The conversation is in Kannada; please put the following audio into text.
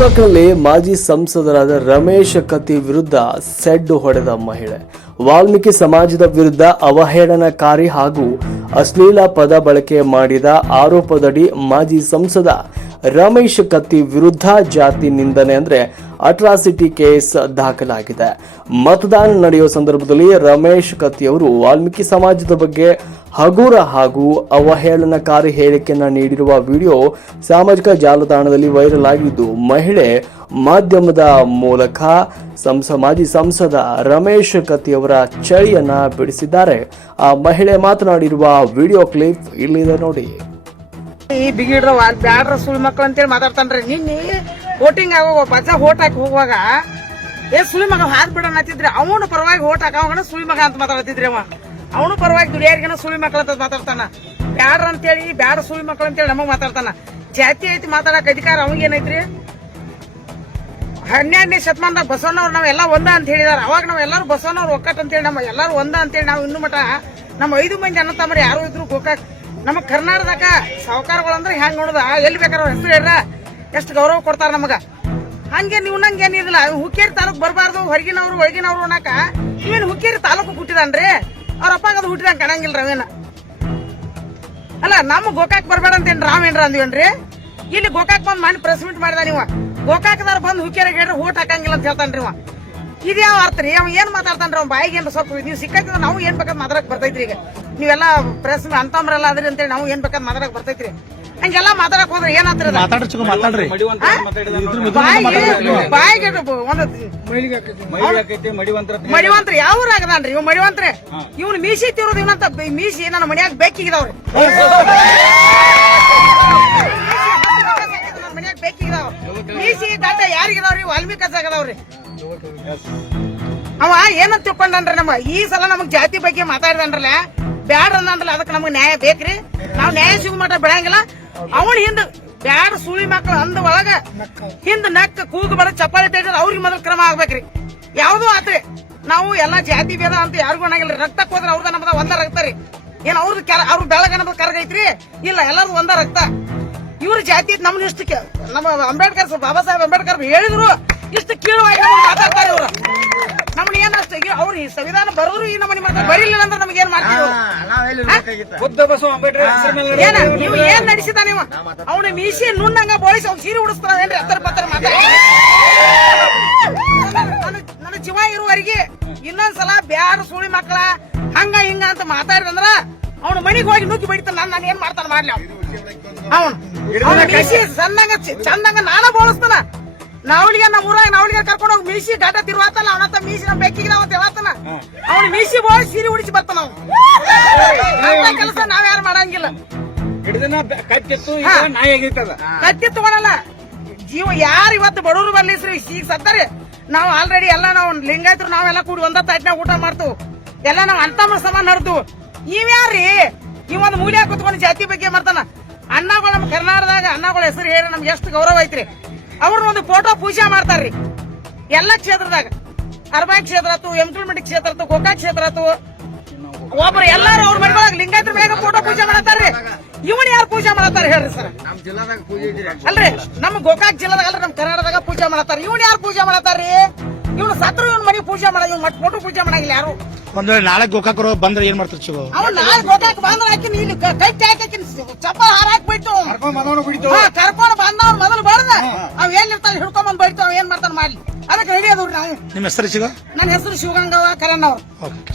ಗೋಕಾಕ್ನಲ್ಲಿ ಮಾಜಿ ಸಂಸದರಾದ ರಮೇಶ್ ಕತ್ತಿ ವಿರುದ್ಧ ಸೆಡ್ಡು ಹೊಡೆದ ಮಹಿಳೆ. ವಾಲ್ಮೀಕಿ ಸಮಾಜದ ವಿರುದ್ಧ ಅವಹೇಳನಕಾರಿ ಹಾಗೂ ಅಶ್ಲೀಲ ಪದ ಬಳಕೆ ಮಾಡಿದ ಆರೋಪದಡಿ ಮಾಜಿ ಸಂಸದ ರಮೇಶ್ ಕತ್ತಿ ವಿರುದ್ಧ ಜಾತಿ ನಿಂದನೆ ಅಂದ್ರೆ ಅಟ್ರಾಸಿಟಿ ಕೇಸ್ ದಾಖಲಾಗಿದೆ. ಮತದಾನ ನಡೆಯುವ ಸಂದರ್ಭದಲ್ಲಿ ರಮೇಶ್ ಕತ್ತಿ ಅವರು ವಾಲ್ಮೀಕಿ ಸಮಾಜದ ಬಗ್ಗೆ ಹಗುರ ಹಾಗೂ ಅವಹೇಳನಕಾರಿ ಹೇಳಿಕೆಯನ್ನು ನೀಡಿರುವ ವಿಡಿಯೋ ಸಾಮಾಜಿಕ ಜಾಲತಾಣದಲ್ಲಿ ವೈರಲ್ ಆಗಿದ್ದು, ಮಹಿಳೆ ಮಾಧ್ಯಮದ ಮೂಲಕ ಸಂಸ ಮಾಜಿ ಸಂಸದ ರಮೇಶ್ ಕತ್ತಿಯವರ ಚಳಿಯನ್ನ ಬಿಡಿಸಿದ್ದಾರೆ. ಆ ಮಹಿಳೆ ಮಾತನಾಡಿರುವ ವಿಡಿಯೋ ಕ್ಲಿಪ್ ಇಲ್ಲಿದೆ ನೋಡಿ. ಈ ಬಿಗಿಡ್ರ ಬ್ಯಾಡ್ರ ಸುಳ್ ಮಕ್ಳು ಅಂತೇಳಿ ಮಾತಾಡ್ತಾನ್ರಿ. ನಿನ್ನೆ ವೋಟಿಂಗ್ ಆಗುವ ಪಚ್ಚ ಹೋಟ್ ಹಾಕಿ ಹೋಗುವಾಗ, ಏ ಸುಳಿ ಮಗ ಹಾದ್ ಬಿಡೋಣ ಅಂತಿದ್ರೆ, ಅವನು ಪರವಾಗಿ ಹೋಟ್ ಹಾಕೋಣ ಸುಳಿ ಮಗ ಅಂತ ಮಾತಾಡ್ತಿದ್ರಿ ಅವ. ಅವನು ಪರವಾಗಿ ದುಡಿಯಾರಿಗನ ಸುಳಿ ಮಕ್ಕಳ ಮಾತಾಡ್ತಾನ. ಬ್ಯಾಡ್ರ ಅಂತೇಳಿ, ಬ್ಯಾಡ ಸುಳಿ ಮಕ್ಳು ಅಂತೇಳಿ ನಮಗ್ ಮಾತಾಡ್ತಾನ. ಜಾತಿ ಐತಿ ಮಾತಾಡಕ್ ಅಧಿಕಾರ ಅವಂಗ ಏನೈತ್ರಿ? ಹನ್ನೆರಡನೇ ಶತಮಾನದಾಗ ಬಸವಣ್ಣವ್ರು ನಾವೆಲ್ಲ ಒಂದ ಅಂತ ಹೇಳಿದಾರೆ. ಅವಾಗ ನಾವ್ ಎಲ್ಲಾರು ಬಸವಣ್ಣವ್ರು ಒಕ್ಕಟ್ ಅಂತೇಳಿ ನಮ್ಮ ಎಲ್ಲಾರು ಒಂದ ಅಂತೇಳಿ ನಾವು ಇನ್ನು ಮಠ. ನಮ್ಮ ಐದು ಮಂದಿ ಅನ್ನ ತಮ್ಮರು ಯಾರು ಇದ್ರು ಗೋಕಾಕ್. ನಮ್ಮ ಕರ್ನಾಟಕದಾಗ ಸಾವುಕಾರಗಳು ಅಂದ್ರೆ ಹೆಂಗ್ ನೋಡುದ? ಎಲ್ಲಿ ಅವ್ರ ಹೆಸರು ಹೇಳ್ರ? ಎಷ್ಟು ಗೌರವ ಕೊಡ್ತಾರ ನಮಗ? ಹಂಗೆ ನೀವು ನಂಗೆ ಏನಿಲ್ಲ ಹುಕ್ಕೇರಿ ತಾಲೂಕ್ ಬರಬಾರ್ದು, ಹೊರಗಿನವ್ರು, ಒಳಗಿನವ್ರು ಅನ್ನಕ. ಇವೇನು ಹುಕ್ಕೇರಿ ತಾಲೂಕು ಹುಟ್ಟಿದಾನ್ರಿ. ಅವ್ರ ಅಪ್ಪಾಗ ಅದು ಹುಟ್ಟಿದಂಗ ಕಾಣಂಗಿಲ್ಲ ರವೇನ ಅಲ್ಲ, ನಮ್ಮ ಗೋಕಾಕ್ ಬರ್ಬೇಡ ಅಂತೇನ್ ರಾವೇನ್ರ ಅಂದ್ವೇನ್ರಿ? ಇಲ್ಲಿ ಗೋಕಾಕ್ ಬಂದ್ ಮಾಡಿ ಪ್ರೆಸ್ ಮೀಟ್ ಮಾಡಿದ ನೀವ. ಗೋಕಾಕ್ದಾರ ಬಂದ್ ಹುಕ್ಕೇರಿಗೆ ಹೇಳ್ರಿ, ಓಟ್ ಹಾಕಂಗಿಲ್ಲ ಅಂತ ಹೇಳ್ತಾನ್ರಿ ಅವ ಇದು ಯಾವ ಅರ್ಥ ರೀ? ಅವ ಏನ್ ಮಾತಾಡ್ತಾನ್ರಿ ಅವ್ನ ಬಾಯಿಗೆ ಏನ್ರ ಸ್ವಲ್ಪ ನೀವು ಸಿಕ್ಕಿದ್ರೆ ನಾವು ಏನ್ ಬೇಕಾದ್ ಮಾತಾಡಕ್ ಬರ್ತೈತ್ರಿ ಈಗ. ನೀವೆಲ್ಲ ಪ್ರೆಸ್ ಅಂತಮ್ರಲ್ಲ ಅದ್ರಿ ಅಂತೇಳಿ ನಾವು ಏನ್ ಬೇಕಾದ್ ಮಾತಾಡಕ್ ಬರ್ತೈತ್ರಿ. ಹಂಗೆಲ್ಲ ಮಾತಾಡಕ್ ಹೋದ್ರೆ ಮಾತಾಡ್ರಿ ಚುಕ್ಕ ಮಾತಾಡ್ರಿ. ಬಾಯಿಗೆ ಬಾಯಿಗೆ ಒಂದು ಮಡಿವಂತ್ರ ಯಾವ ಆಗದಾನ್ರಿ? ಇವ್ ಮಡಿವಂತ್ರೆ? ಇವ್ನು ಮೀಸಿ ತಿರೋದು ಇವನಂತ ಮೀಸಿ ನನ್ನ ಮನ್ಯಾಗ ಬೇಕಿಗಿದಾವ್ರಿ. ಅವ ಏನಂತ ತಿಳ್ಕೊಂಡನ್ರಿ ನಮ್ಮ ಈ ಸಲ ನಮಗ್ ಜಾತಿ ಬಗ್ಗೆ ಮಾತಾಡಿದನ್ರಲ್ಲ ಬ್ಯಾಡ ಅಂದ್ರಲ್ಲ ಅದಕ್ಕೆ ನಮ್ಗೆ ನ್ಯಾಯ ಬೇಕ್ರಿ. ನಾವ್ ನ್ಯಾಯ ಸಿಗೋ ಮಾಡ ಬೆಳಂಗಿಲ್ಲ ಅವನ್ ಹಿಂದ ಬ್ಯಾಡ ಸುಳಿ ಮಕ್ಳು ಅಂದ ಒಳಗ ಹಿಂದ ನಕ್ಕ ಕೂಗು ಬರ ಚಪ್ಪಾಳಿ ತೆಗೆದ್ರೆ ಅವ್ರಿಗೆ ಮೊದಲ ಕ್ರಮ ಆಗ್ಬೇಕ್ರಿ. ಯಾವ್ದು ಆತ್ರಿ. ನಾವು ಎಲ್ಲಾ ಜಾತಿ ಭೇದ ಅಂತ ಯಾರಿಗೂ ಅನ್ನಂಗಿಲ್ಲ ರಕ್ತಕ್ಕೆ ಹೋದ್ರೆ ಅವ್ರದ ನಮ್ದ ಒಂದ ರಕ್ತ ರೀ. ಏನ್ ಅವ್ರದ್ದು ಅವ್ರ ಬೆಳಗ ನಮ್ದು ಕರಗೈತ್ರಿ ಇಲ್ಲ ಎಲ್ಲಾರು ಒಂದ ರಕ್ತ. ಇವ್ರ ಜಾತಿ ನಮ್ನ ಇಷ್ಟು ನಮ್ಮ ಅಂಬೇಡ್ಕರ್ ಬಾಬಾ ಸಾಹೇಬ್ ಅಂಬೇಡ್ಕರ್ ಹೇಳಿದ್ರು, ಇಷ್ಟು ಕೀಳುವಾಗಿ ಮಾತಾಡ್ತಾರೆ ಇವ್ರು. ನಮ್ನ ಏನ್ ಅಷ್ಟ ಈಗ ಅವ್ರು ಈ ಸಂವಿಧಾನ ಬರೋರು ಈ ನಮ್ಮನೆ ಮಾಡ್ತಾರೆ. ಬರೀಲಿಲ್ಲ ಅಂದ್ರೆ ನಮ್ಗೆ ಏನ್ ಮಾಡ್ತೀವಿ ಏನ ನೀವು ಏನ್ ನಡೆಸಿದ ನೀವು? ಅವನ ಮೀಸಿ ನುಣ್ಣಂಗ ಬೋಳಿಸಿ ಅವ್ನ ಸೀರೆ ಉಡಿಸ್ತಾರ ಏನ್ರಿ ಹತ್ತರ ಪತ್ತರ ಮಾತಾಡಿ. ನನ್ನ- ಜೀವ ಇರುವವರೆಗೆ ಇನ್ನೊಂದ್ಸಲ ಬ್ಯಾಡ ಸುಳಿ ಮಕ್ಕಳ ಹಂಗ ಹಿಂಗ ಅಂತ ಮಾತಾಡಿದಂದ್ರ ಅವನ ಮನೆಗೆ ಹೋಗಿ ನುಗ್ಗಿ ಬಿಡ್ತಾನ. ನಾನು ನಾನು ಏನ್ ಮಾಡ್ತಾನ ಮಾಡ್ಲಿ ಅವನು. ಅವನ ಮೀಸಿ ಸಣ್ಣಂಗ ಚಂದಂಗ ನಾನ ಬೋಳಿಸ್ತಾನ. ನಾವಳಿಗೆ ನಮ್ಮ ಊರಾಗ ನಾವಳಿಗೆ ಕರ್ಕೊಂಡು ಹೋಗಿ ಮೀಸಿ ಗಾಟ ತಿರುವಾತಲ್ಲ ಅವನತ್ತ ಮೀಸಿ ನಮ್ಮ ಬೆಕ್ಕಿಗೆ ಅಂತ ಹೇಳತ್ತಾನ ಅವನ ಮೀಸಿ ಹೋಗಿ ಸೀರೆ ಉಡಿಸಿ ಬರ್ತಾನ ನಾವು ಕೆಲಸ ನಾವ್ಯಾರು ಮಾಡಂಗಿಲ್ಲ. ಕತ್ತಿ ತಗೊಳಲ್ಲ. ಜೀವ ಯಾರು ಇವತ್ತು ಬಡವರು ಬರ್ಲಿಸ್ರಿ ಈಗ ಸತ್ತರಿ. ನಾವು ಆಲ್ರೆಡಿ ಎಲ್ಲ ನಾವು ಲಿಂಗಾಯತರು ನಾವೆಲ್ಲ ಕೂಡಿ ಒಂದ ತಾಟ್ನಾಗ ಊಟ ಮಾಡ್ತು. ಎಲ್ಲ ನಾವು ಅಂತಮ್ಮ ಸಮಾನ ನಡ್ದು. ಇವ್ಯಾರ್ರಿ ಈ ಒಂದು ಮೂಲೆ ಕುತ್ಕೊಂಡು ಜಾತಿ ಬಗ್ಗೆ ಮಾಡ್ತಾನ. ಅಣ್ಣಗಳು ನಮ್ಮ ಕರ್ನಾಟಕದಾಗ ಅಣ್ಣಗಳ ಹೆಸರು ಹೇಳಿ ನಮ್ಗೆ ಎಷ್ಟು ಗೌರವ ಐತ್ರಿ. ಅವ್ರನ್ನ ಒಂದು ಫೋಟೋ ಪೂಜೆ ಮಾಡ್ತಾರ್ರಿ. ಎಲ್ಲ ಕ್ಷೇತ್ರದಾಗ ಅರ್ಬಾಯಿ ಕ್ಷೇತ್ರ ಆತು ಎಂಟುಲ್ಮಂಡಿ ಕ್ಷೇತ್ರ ಆತು ಗೋಕಾಕ್ ಕ್ಷೇತ್ರ ಆತು ಒಬ್ರು ಎಲ್ಲಾರು ಅವ್ರ ಮನೆಯೊಳಗೆ ಲಿಂಗಾಯತರ ಮೇಲೆ ಫೋಟೋ ಪೂಜೆ ಮಾಡತ್ತಾರ್ರಿ. ಇವನ್ ಯಾರು ಪೂಜೆ ಮಾಡತ್ತಾರ ಹೇಳ್ರಿ ಸರ್. ಅಲ್ರಿ ನಮ್ಮ ಗೋಕಾಕ್ ಜಿಲ್ಲಾದಾಗ ಅಲ್ರಿ ನಮ್ಮ ಕರ್ನಾಟಕದಾಗ ಪೂಜೆ ಮಾಡತ್ತಾರ ಇವನ್ ಯಾರು ಪೂಜೆ ಮಾಡತ್ತಾರ್ರಿ? ಇವ್ನು ಸತ್ರು ಇವ್ನ ಮನೆ ಪೂಜೆ ಮಾಡ ಇವ್ನ ಮಟ್ ಫೋಟೋ ಪೂಜೆ ಮಾಡಂಗಿಲ್ಲ ಯಾರು? ಒಂದ್ ವೇಳೆ ನಾಳೆ ಗೋಕಾಕರು ಬಂದ್ರೆ ಏನ್ ಮಾಡ್ತಾರೆ ಚುಗು ಅವ್ನ ನಾಳೆ ಗೋಕಾಕ್ ಬಂದ್ರೆ ಹಾಕಿನ ಇಲ್ಲಿ ಕ- ಕೈ ಹಾಕಿನ ಚಪ್ಪ ಹಾರಾಕ್ ಬಿಟ್ಟು ಕರ್ಕೊಂಡ್ ಅವ್ ಏನ್ ಇರ್ತಾನೆ ಹಿಡ್ಕೊಂಡ್ ಬಂದ್ ಬೈತು ಏನ್ ಮಾಡ್ತಾನ ಮಾಡ್ಲಿ ಅದಕ್ಕೆ ರೆಡಿ ನಾವು. ನಿಮ್ಮ ಹೆಸರು ಶಿವ? ನನ್ನ ಹೆಸರು ಶಿವಗಂಗವ ಓಕೆ